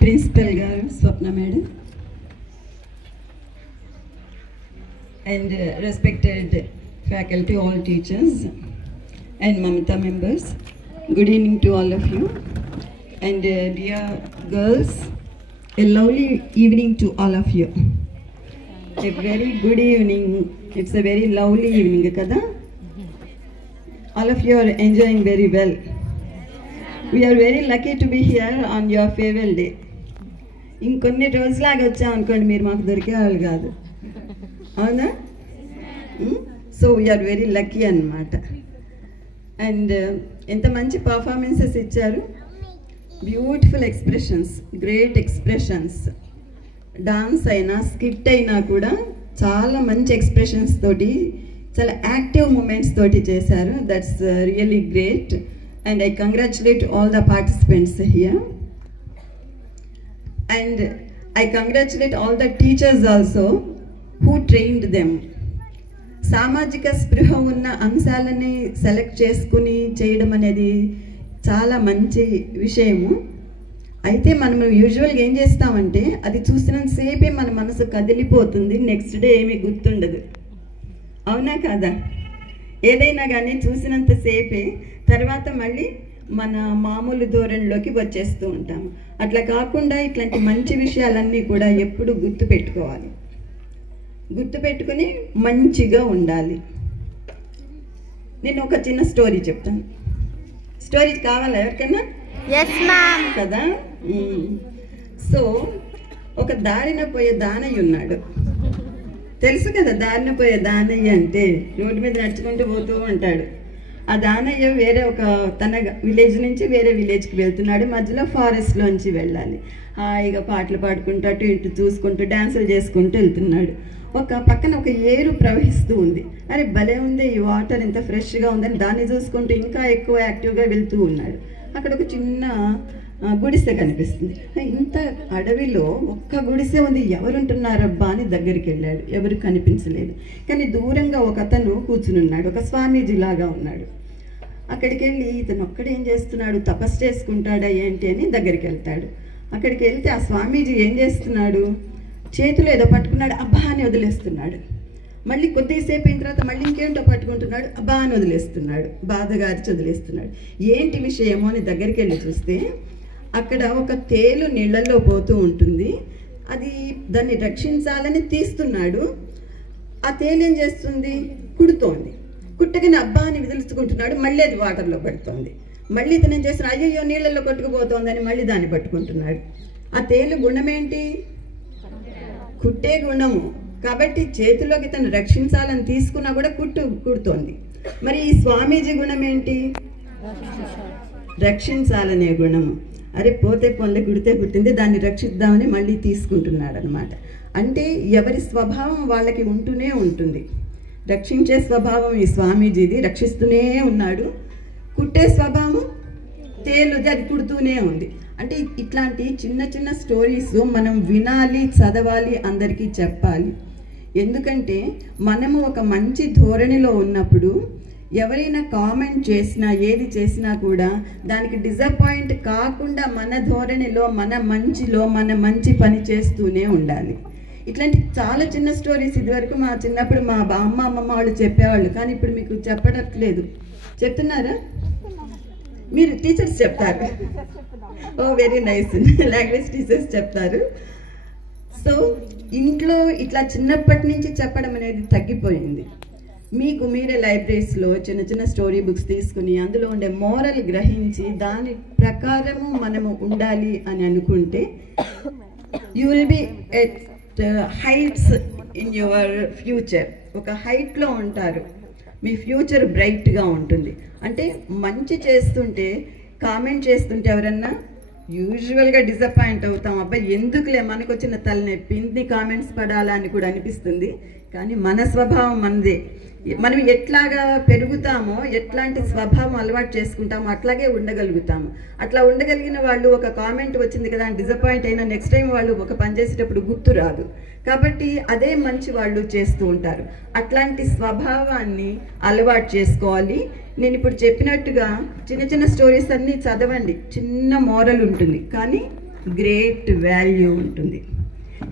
Principal Garu, Swapna Madam, and respected faculty, all teachers, and Mamata members. Good evening to all of you. And dear girls, a lovely evening to all of you. A very good evening. It's a very lovely evening, kada? All of you are enjoying very well. We are very lucky to be here on your farewell day. ఇంకొన్ని రోజులాగా వచ్చాం అనుకోండి, మీరు మాకు దొరికే వాళ్ళు కాదు, అవునా? So we are very lucky అన్నమాట. అండ్ ఎంత మంచి పర్ఫార్మెన్సెస్ ఇచ్చారు, beautiful expressions, great expressions. Dance అయినా స్కిట్ అయినా కూడా చాలా మంచి ఎక్స్ప్రెషన్స్ తోటి, చాలా యాక్టివ్ మూమెంట్స్ తోటి చేశారు. That's really great. And I congratulate all the participants here. And I congratulate all the teachers also who trained them. సామాజిక స్పృహ ఉన్న అంశాలని సెలెక్ట్ చేసుకుని చేయడం అనేది చాలా మంచి విషయము. అయితే మనం యూజువల్గా ఏం చేస్తామంటే, అది చూసినంతసేపే మన మనసు కదిలిపోతుంది, నెక్స్ట్ డే ఏమీ గుర్తుండదు, అవునా కాదా? ఏదైనా కానీ చూసినంతసేపే, తర్వాత మళ్ళీ మన మామూలు ధోరణిలోకి వచ్చేస్తూ ఉంటాము. అట్లా కాకుండా ఇట్లాంటి మంచి విషయాలన్నీ కూడా ఎప్పుడు గుర్తుపెట్టుకోవాలి, గుర్తుపెట్టుకుని మంచిగా ఉండాలి. నేను ఒక చిన్న స్టోరీ చెప్తాను. స్టోరీ కావాలా ఎవరికైనా? కదా. సో ఒక దారిన పోయే దానయ్య ఉన్నాడు. తెలుసు కదా, దారిన పోయే దానయ్య అంటే రోడ్డు మీద నడుచుకుంటూ పోతూ ఉంటాడు. ఆ దానయ్య వేరే ఒక తన విలేజ్ నుంచి వేరే విలేజ్కి వెళ్తున్నాడు. మధ్యలో ఫారెస్ట్లోంచి వెళ్ళాలి. హాయిగా పాటలు పాడుకుంటూ అటు ఇటు చూసుకుంటూ డ్యాన్సులు చేసుకుంటూ వెళ్తున్నాడు. ఒక పక్కన ఒక ఏరు ప్రవహిస్తూ ఉంది. అరే భలే ఉంది, ఈ వాటర్ ఎంత ఫ్రెష్గా ఉందని దాన్ని చూసుకుంటూ ఇంకా ఎక్కువ యాక్టివ్గా వెళ్తూ ఉన్నాడు. అక్కడ ఒక చిన్న గుడిసె కనిపిస్తుంది. ఇంత అడవిలో ఒక్క గుడిసె ఉంది, ఎవరుంటున్నారబ్బా అని దగ్గరికి వెళ్ళాడు. ఎవరు కనిపించలేదు. కానీ దూరంగా ఒక అతను కూర్చుని ఉన్నాడు, ఒక స్వామీజీ లాగా ఉన్నాడు. అక్కడికి వెళ్ళి ఇతను ఒక్కడేం చేస్తున్నాడు, తపస్సు చేసుకుంటాడా ఏంటి అని దగ్గరికి వెళ్తాడు. అక్కడికి వెళ్తే ఆ స్వామీజీ ఏం చేస్తున్నాడు, చేతిలో ఏదో పట్టుకున్నాడు, అబ్బా అని వదిలేస్తున్నాడు. మళ్ళీ కొద్దిసేపు అయిన తర్వాత మళ్ళీ ఇంకేంటో పట్టుకుంటున్నాడు, అబ్బా అని వదిలేస్తున్నాడు, బాధగా అరిచి వదిలేస్తున్నాడు. ఏంటి విషయమో అని దగ్గరికి వెళ్ళి చూస్తే అక్కడ ఒక తేలు నీళ్ళల్లో పోతూ ఉంటుంది. అది దాన్ని రక్షించాలని తీస్తున్నాడు. ఆ తేలు ఏం చేస్తుంది, కుడుతోంది. కుట్టగానే అబ్బా అని విదిలించుకుంటున్నాడు, మళ్ళీ అది వాటర్లో పడుతోంది. మళ్ళీ ఇతను ఏం చేస్తున్నాడు, అయ్యో నీళ్ళల్లో కొట్టుకుపోతోందని మళ్ళీ దాన్ని పట్టుకుంటున్నాడు. ఆ తేలు గుణం ఏంటి, కుట్టే గుణము. కాబట్టి చేతిలోకి తను రక్షించాలని తీసుకున్నా కూడా కుడుతోంది. మరి ఈ స్వామీజీ గుణం ఏంటి, రక్షించాలనే గుణము. అరే పోతే పొందలే, గుడితే గుట్టింది, దాన్ని రక్షిద్దామని మళ్ళీ తీసుకుంటున్నాడు అనమాట. అంటే ఎవరి స్వభావం వాళ్ళకి ఉంటూనే ఉంటుంది. రక్షించే స్వభావం ఈ స్వామీజీది, రక్షిస్తూనే ఉన్నాడు. కుట్టే స్వభావం తేలుది, అది కుడుతూనే ఉంది. అంటే ఇట్లాంటి చిన్న చిన్న స్టోరీస్ మనం వినాలి, చదవాలి, అందరికీ చెప్పాలి. ఎందుకంటే మనము ఒక మంచి ధోరణిలో ఉన్నప్పుడు ఎవరైనా కామెంట్ చేసినా ఏది చేసినా కూడా దానికి డిసప్పాయింట్ కాకుండా మన ధోరణిలో, మన మంచిలో మన మంచి పని చేస్తూనే ఉండాలి. ఇట్లాంటి చాలా చిన్న స్టోరీస్ ఇదివరకు మా చిన్నప్పుడు మా అమ్మమ్మ వాళ్ళు చెప్పేవాళ్ళు, కానీ ఇప్పుడు మీకు చెప్పట్లేదు. చెప్తున్నారా? మీరు టీచర్స్ చెప్తారు. ఓ వెరీ నైస్, లాంగ్వేజ్ టీచర్స్ చెప్తారు. సో ఇంట్లో ఇట్లా చిన్నప్పటి నుంచి చెప్పడం అనేది తగ్గిపోయింది. మీకు మీరే లైబ్రరీస్లో చిన్న చిన్న స్టోరీ బుక్స్ తీసుకుని అందులో ఉండే మోరల్ గ్రహించి దాని ప్రకారము మనము ఉండాలి అని అనుకుంటే you will be at heights in your future. ఒక హైట్లో ఉంటారు, మీ ఫ్యూచర్ బ్రైట్గా ఉంటుంది. అంటే మంచి చేస్తుంటే, కామెంట్ చేస్తుంటే ఎవరన్నా యూజువల్గా డిసప్పాయింట్ అవుతాం. అబ్బాయి ఎందుకులే మనకు వచ్చిన తలనొప్పి, ఇన్ని కామెంట్స్ పడాలా అని కూడా అనిపిస్తుంది. కానీ మన స్వభావం మనదే. మనం ఎట్లాగా పెరుగుతామో, ఎట్లాంటి స్వభావం అలవాటు చేసుకుంటామో అట్లాగే ఉండగలుగుతాము. అట్లా ఉండగలిగిన వాళ్ళు ఒక కామెంట్ వచ్చింది కదా అని డిసప్పాయింట్ అయినా నెక్స్ట్ టైం వాళ్ళు ఒక పని చేసేటప్పుడు గుర్తు రాదు. కాబట్టి అదే మంచి వాళ్ళు చేస్తూ ఉంటారు. అట్లాంటి స్వభావాన్ని అలవాటు చేసుకోవాలి. నేను ఇప్పుడు చెప్పినట్టుగా చిన్న చిన్న స్టోరీస్ అన్నీ చదవండి, చిన్న మోరల్ ఉంటుంది. కానీ గ్రేట్ వాల్యూ ఉంటుంది.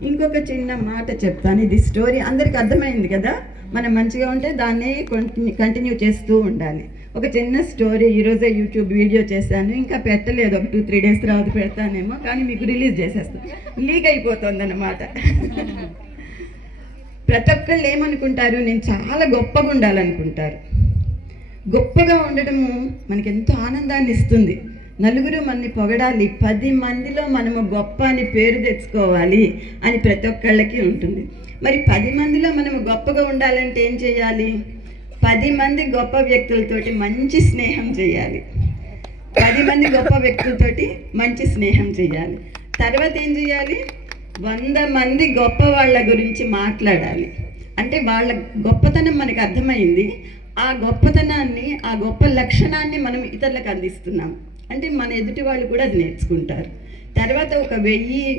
ఇంకొక చిన్న మాట చెప్తాను, ఇది స్టోరీ అందరికి అర్థమైంది కదా. మనం మంచిగా ఉంటే దాన్నే కంటిన్యూ చేస్తూ ఉండాలి. ఒక చిన్న స్టోరీ ఈరోజే యూట్యూబ్ వీడియో చేశాను, ఇంకా పెట్టలేదు, ఒక 2-3 డేస్ తర్వాత పెడతానేమో, కానీ మీకు రిలీజ్ చేసేస్తాను. లీక్ అయిపోతుంది అన్నమాట. ప్రతి ఒక్కళ్ళు ఏమనుకుంటారు, నేను చాలా గొప్పగా ఉండాలనుకుంటారు. గొప్పగా ఉండటము మనకి ఎంతో ఆనందాన్ని ఇస్తుంది. నలుగురు మనని పొగడాలి, 10 మందిలో మనము గొప్ప అని పేరు తెచ్చుకోవాలి అని ప్రతి ఒక్కళ్ళకి ఉంటుంది. మరి 10 మందిలో మనము గొప్పగా ఉండాలంటే ఏం చేయాలి? 10 మంది గొప్ప వ్యక్తులతోటి మంచి స్నేహం చేయాలి. 10 మంది గొప్ప వ్యక్తులతోటి మంచి స్నేహం చేయాలి. తర్వాత ఏం చేయాలి? 100 మంది గొప్ప వాళ్ళ గురించి మాట్లాడాలి. అంటే వాళ్ళ గొప్పతనం మనకు అర్థమైంది, ఆ గొప్పతనాన్ని, ఆ గొప్ప లక్షణాన్ని మనం ఇతరులకు అందిస్తున్నాం అంటే మన ఎదుటి వాళ్ళు కూడా అది నేర్చుకుంటారు. తర్వాత ఒక 1000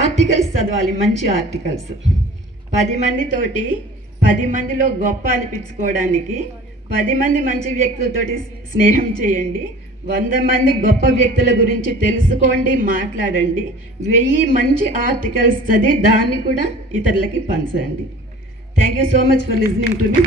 ఆర్టికల్స్ చదవాలి, మంచి ఆర్టికల్స్. 10 మందితోటి 10 మందిలో గొప్ప అనిపించుకోవడానికి 10 మంది మంచి వ్యక్తులతోటి స్నేహం చేయండి. 100 మంది గొప్ప వ్యక్తుల గురించి తెలుసుకోండి, మాట్లాడండి. 1000 మంచి ఆర్టికల్స్ చదివి దాన్ని కూడా ఇతరులకి పంచండి. Thank you so much for listening to me.